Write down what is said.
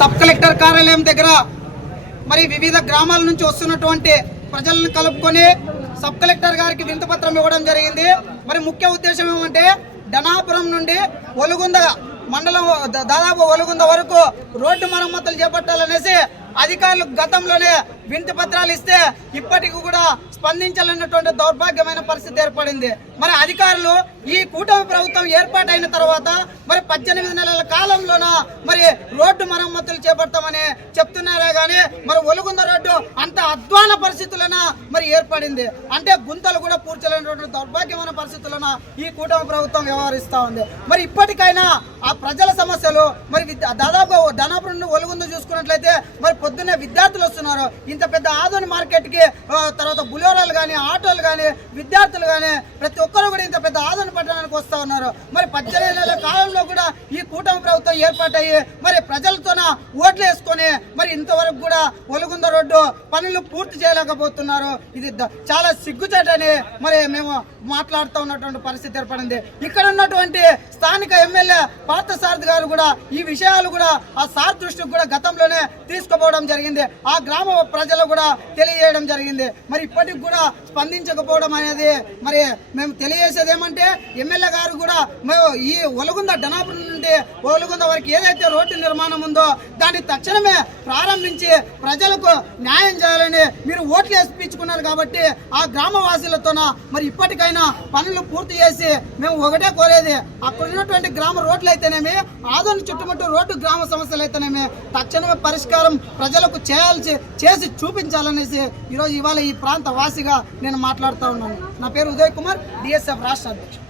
Sub collector కార్యాలయం దగ్గర మరి వివిధ గ్రామాల నుంచి వస్తున్నటువంటి ప్రజలను కలుపుకొని సబ్ కలెక్టర్ గారికి వింతపత్రం ఇవ్వడం జరిగింది. మరి ముఖ్య ఉద్దేశం ఏమంటే ధనాపురం నుండి ఒలుగుంద మండలం దాదాపు ఒలుగుంద వరకు రోడ్డు మరమ్మతులు చేపట్టాలనేసి అధికారులు గతంలోనే వింతి పత్రాలు ఇస్తే ఇప్పటికి కూడా స్పందించాలన్నటువంటి దౌర్భాగ్యమైన పరిస్థితి ఏర్పడింది. మరి అధికారులు ఈ కూటమి ప్రభుత్వం ఏర్పాటైన తర్వాత మరి పద్దెనిమిది నెలల కాలంలోన మరి రోడ్డు మరమ్మతులు చేపడతామని చెప్తున్నారే కానీ మరి ఒలుగుంద రోడ్డు అంత అధ్వాన పరిస్థితులన మరి ఏర్పడింది. అంటే గుంతలు కూడా పూడ్చలేనటువంటి దౌర్భాగ్యమైన పరిస్థితులన ఈ కూటమి ప్రభుత్వం వ్యవహరిస్తా ఉంది. మరి ఇప్పటికైనా ఆ ప్రజల సమస్యలు మరి దాదాపు ధనాపురం నుండి చూసుకున్నట్లయితే మరి పొద్దున్నే విద్యార్థులు వస్తున్నారు. ఇంత పెద్ద ఆధునిక మార్కెట్కి తర్వాత బులోరాలు కానీ ఆటోలు కానీ విద్యార్థులు కానీ ప్రతి ఒక్కరు కూడా ఇంత పెద్ద ఆధునిక పట్టణానికి వస్తూ ఉన్నారు. మరి పద్దెనిమిది నెలల కాలంలో కూడా ఈ ప్రభుత్వం ఏర్పాటయ్యి మరి ప్రజలతోన ఓట్లు వేసుకొని మరి ఇంతవరకు కూడా ఒలుగుంద రోడ్డు పనులు పూర్తి చేయలేకపోతున్నారు. ఇది చాలా సిగ్గుచేటని మరి మేము మాట్లాడుతూ ఉన్నటువంటి పరిస్థితి ఏర్పడింది. ఇక్కడ ఉన్నటువంటి స్థానిక ఎమ్మెల్యే పార్థసారథి గారు కూడా ఈ విషయాలు కూడా ఆ సార్ దృష్టికి కూడా గతంలోనే తీసుకుపోవడం జరిగింది. ఆ గ్రామ ప్రజలు కూడా తెలియజేయడం జరిగింది. మరి ఇప్పటికి కూడా స్పందించకపోవడం అనేది మరి మేము తెలియజేసేది ఏమంటే ఎమ్మెల్యే గారు కూడా మేము ఈ ఒలుగుంద డనాపురం కోలుగుంద ఒలుగుంద వరకు ఏదైతే రోడ్డు నిర్మాణం ఉందో దాన్ని తక్షణమే ప్రారంభించి ప్రజలకు న్యాయం చేయాలని మీరు ఓట్లు వేసిపించుకున్నారు కాబట్టి ఆ గ్రామవాసులతోన మరి ఇప్పటికైనా పనులు పూర్తి చేసి మేము ఒకటే కోరేది. అక్కడ ఉన్నటువంటి గ్రామ రోడ్లు అయితేనేమి ఆదోని చుట్టుముట్టు రోడ్డు గ్రామ సమస్యలు అయితేనేమి తక్షణమే పరిష్కారం ప్రజలకు చేయాల్సి చేసి చూపించాలనేసి ఈరోజు ఇవాళ ఈ ప్రాంత వాసిగా నేను మాట్లాడుతూ ఉన్నాను. నా పేరు ఉదయ్ కుమార్ డిఎస్ఎఫ్ రాష్ట్ర అధ్యక్షుడు.